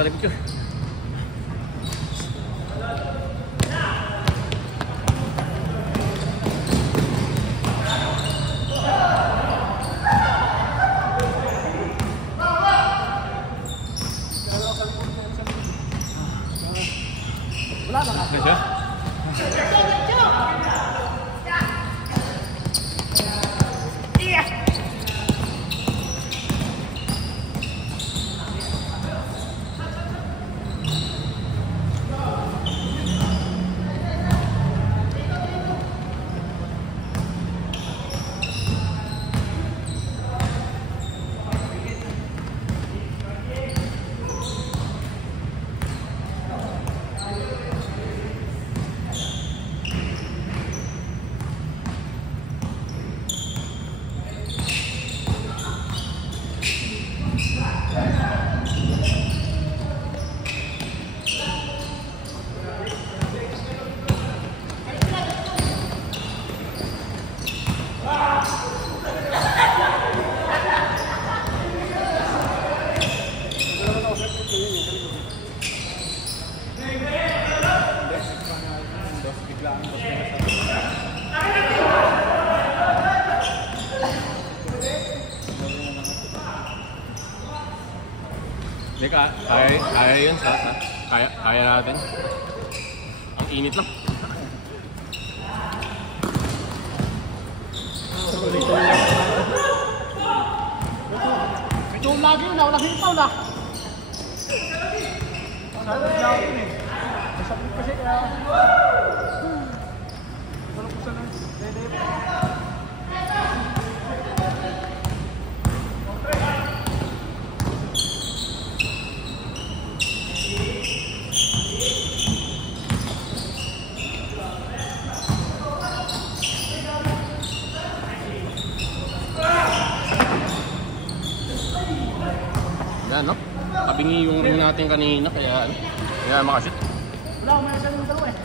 palipit ko. Wala na ka. Hindi ka, kaya yun, kaya natin. Ang init lang. Ito lagi yun, walang hipaw na. Masakit na ako yun eh. Masakit kasi kaya. Walang kusa na. Yan, no? Tabingi yung ring natin kanina, kaya makashoot. Wala akong mayroon ng dalawa eh.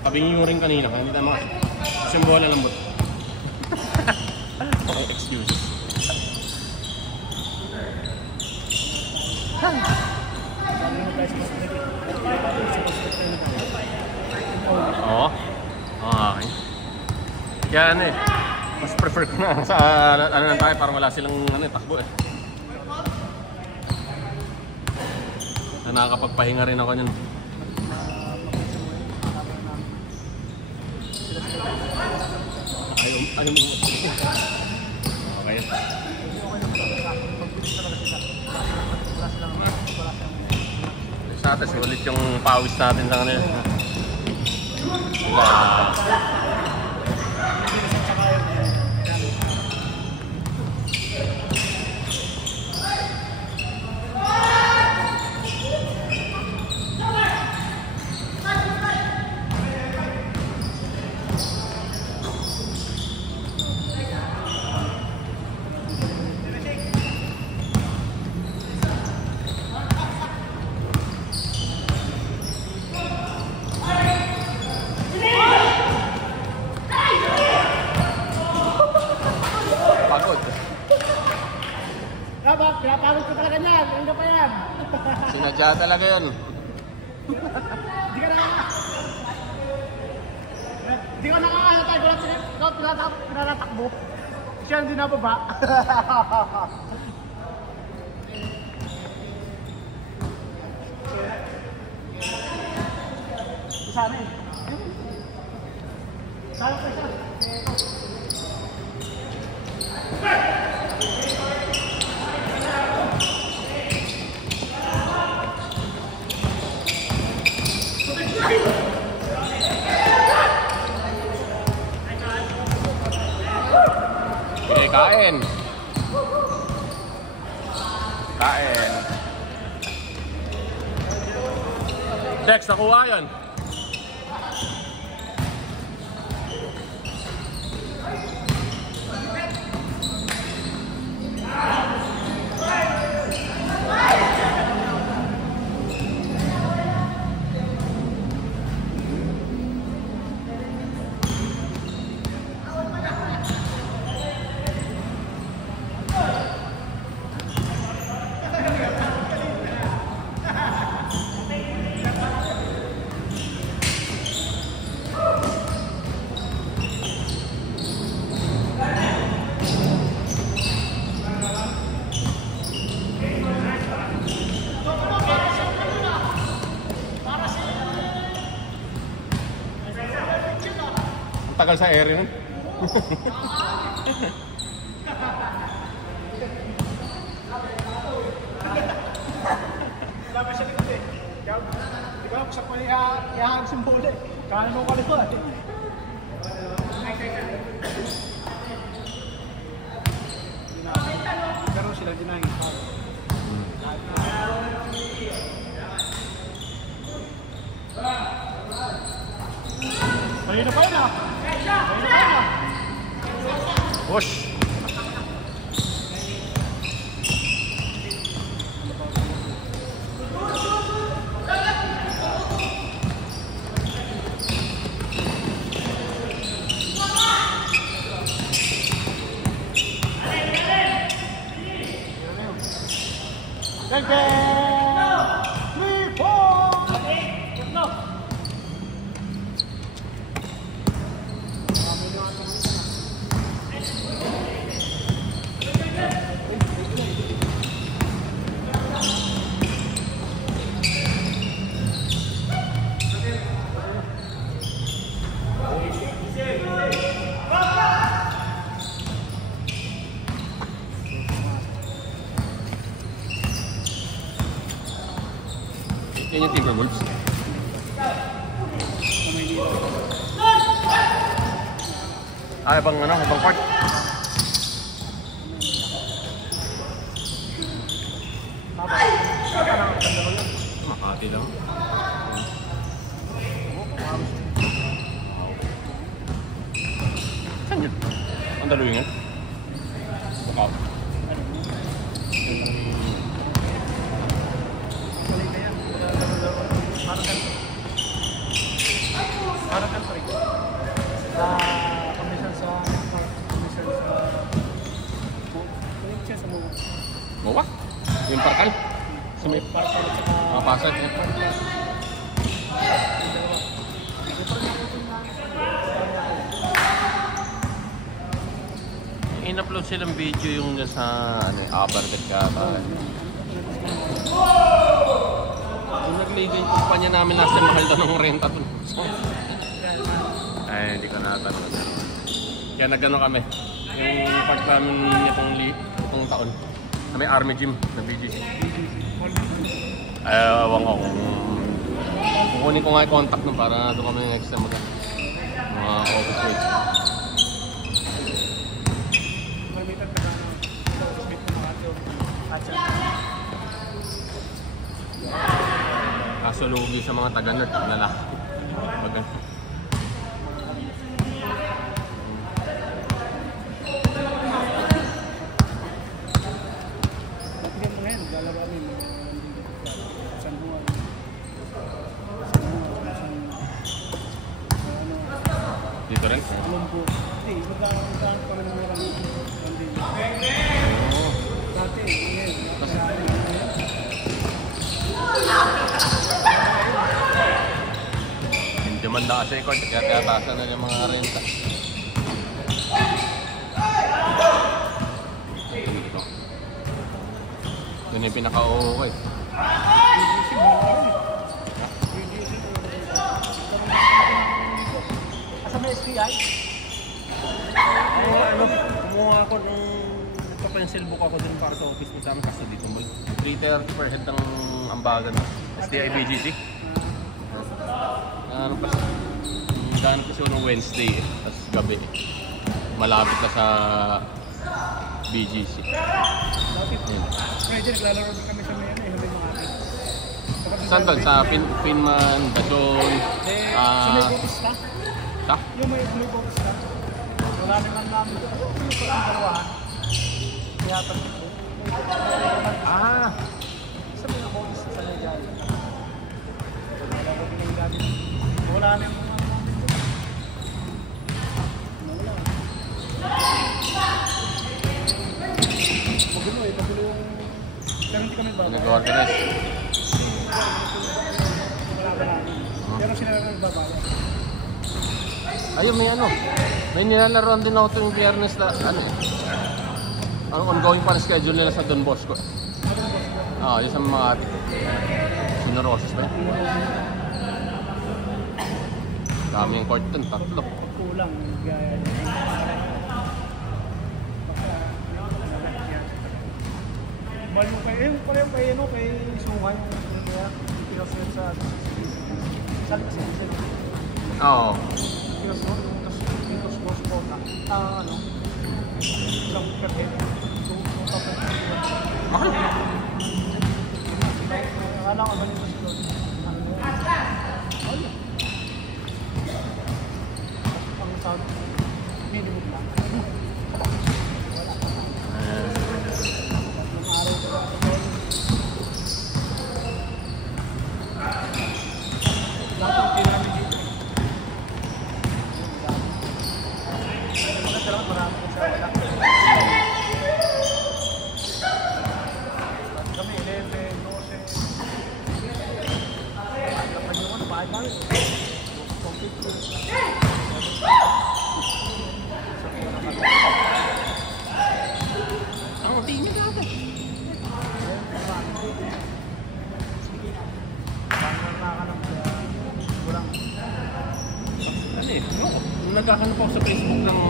Tabingi yung ring kanina, kaya hindi tayo makashoot. Kasi yung bola lambot. Okay, excuses. Oo. Okay. Kaya ano eh. Mas prefer ko na sa ano lang tayo para wala silang takbo eh. Nakakapagpahinga rin ako niyan. Ayaw mo. Okay. Sa atin, sulit yung pawis natin sa kanila. Pinapagod ko talaga niyan, hindi pa yan. Sinadya talaga yun. Hindi ka Hindi ko nakakaya tayo. Ikaw pinatatakbo. Siya hindi nababa. Sana eh. Sana pa siya. Okay, kain. Kain. Dex, nakuha yun. Tagal sa area nun. Wala pa siya likod eh. Kaya, di ba, sa pala ihahag yung bola eh. Kaya mo kalito eh. Pero sila dinahing. Kanina pa yun ah. Kanina pa yun ah. Push! Yan yung Timberwolves. Ah, ibang ano, ibang part. Makati lang. Saan yun? Ang daluyan? Baka. Parang country. Commission sa connection sa MOA. MOA? Yung parkal? Sa may Parkal sa mga pasag. In-upload silang video yung sa Aberdet ka. Yung nagligay yung kumpanya namin nasa mahal na ng renta dun. Ay, hindi ko natatanong. Kaya nagano kami. Yung part namin itong taon. Kami Army Gym na BGC. Ay, awang ko kung kukunin ko nga yung contact nun para doon kami next time mga office mates. Kaso lugi sa mga taga-nerd na lang. Dito rin? Hindi, magkaan pa rin ng mga dati, hindi man na kasi ikot, kaya tiyatasan na yung mga renta. Dito. Doon yung pinaka-okay. Asa may SPI? Kumuha ako nung nagpa-pencil book ako din para sa office mo sa amin kasi dito mo. 330 per head ang ambagan. STI BGC. Ano pa siya? Ganap kasi nung Wednesday tapos gabi. Malapit na sa BGC. Medyo naglalaro din kami sa mga sabi mga atin. Saan doon? Sa Pinman, Dazon? Sa may botis na? Sa? Yung may botis na. Wala naman namin ito. Yung parang dalawahan. Kaya ito. Sa may botis sa may gari. Wala na yung mga Pagulo yung... Pero hindi kami babaya. Nag-organize. Pero sila na nagbabaya. Ayun, may nilalaroan din ako tuwing Biyernes na ang ongoing pa na schedule nila sa Don Bosco. Yung sa mga ati ko. Sinorosis ba yun? Dami yung court dun, 3. kulang. Balo kayo, pareho kayo, no, kay Sungay, kaya pinasulit sa Liksin. Oo. Pinasulit, tapos pinasulit po na, ano, isang kapit, Mahal. Akala ko ganito si Lord. Ano? Ang tawag, minimum lang. Nagkakanap ako sa Facebook ng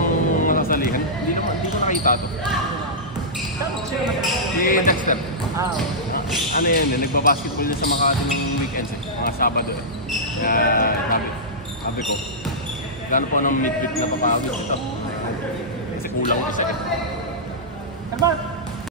masasalihan. Hindi ko nakita ito. Si Dexter. Ano yan eh, nagbabasketball din sa Makati ng weekends eh. Mga Sabado eh. Sabi ko, gano'n po ng midweek na papawid ito. Kasi kulang isa eh.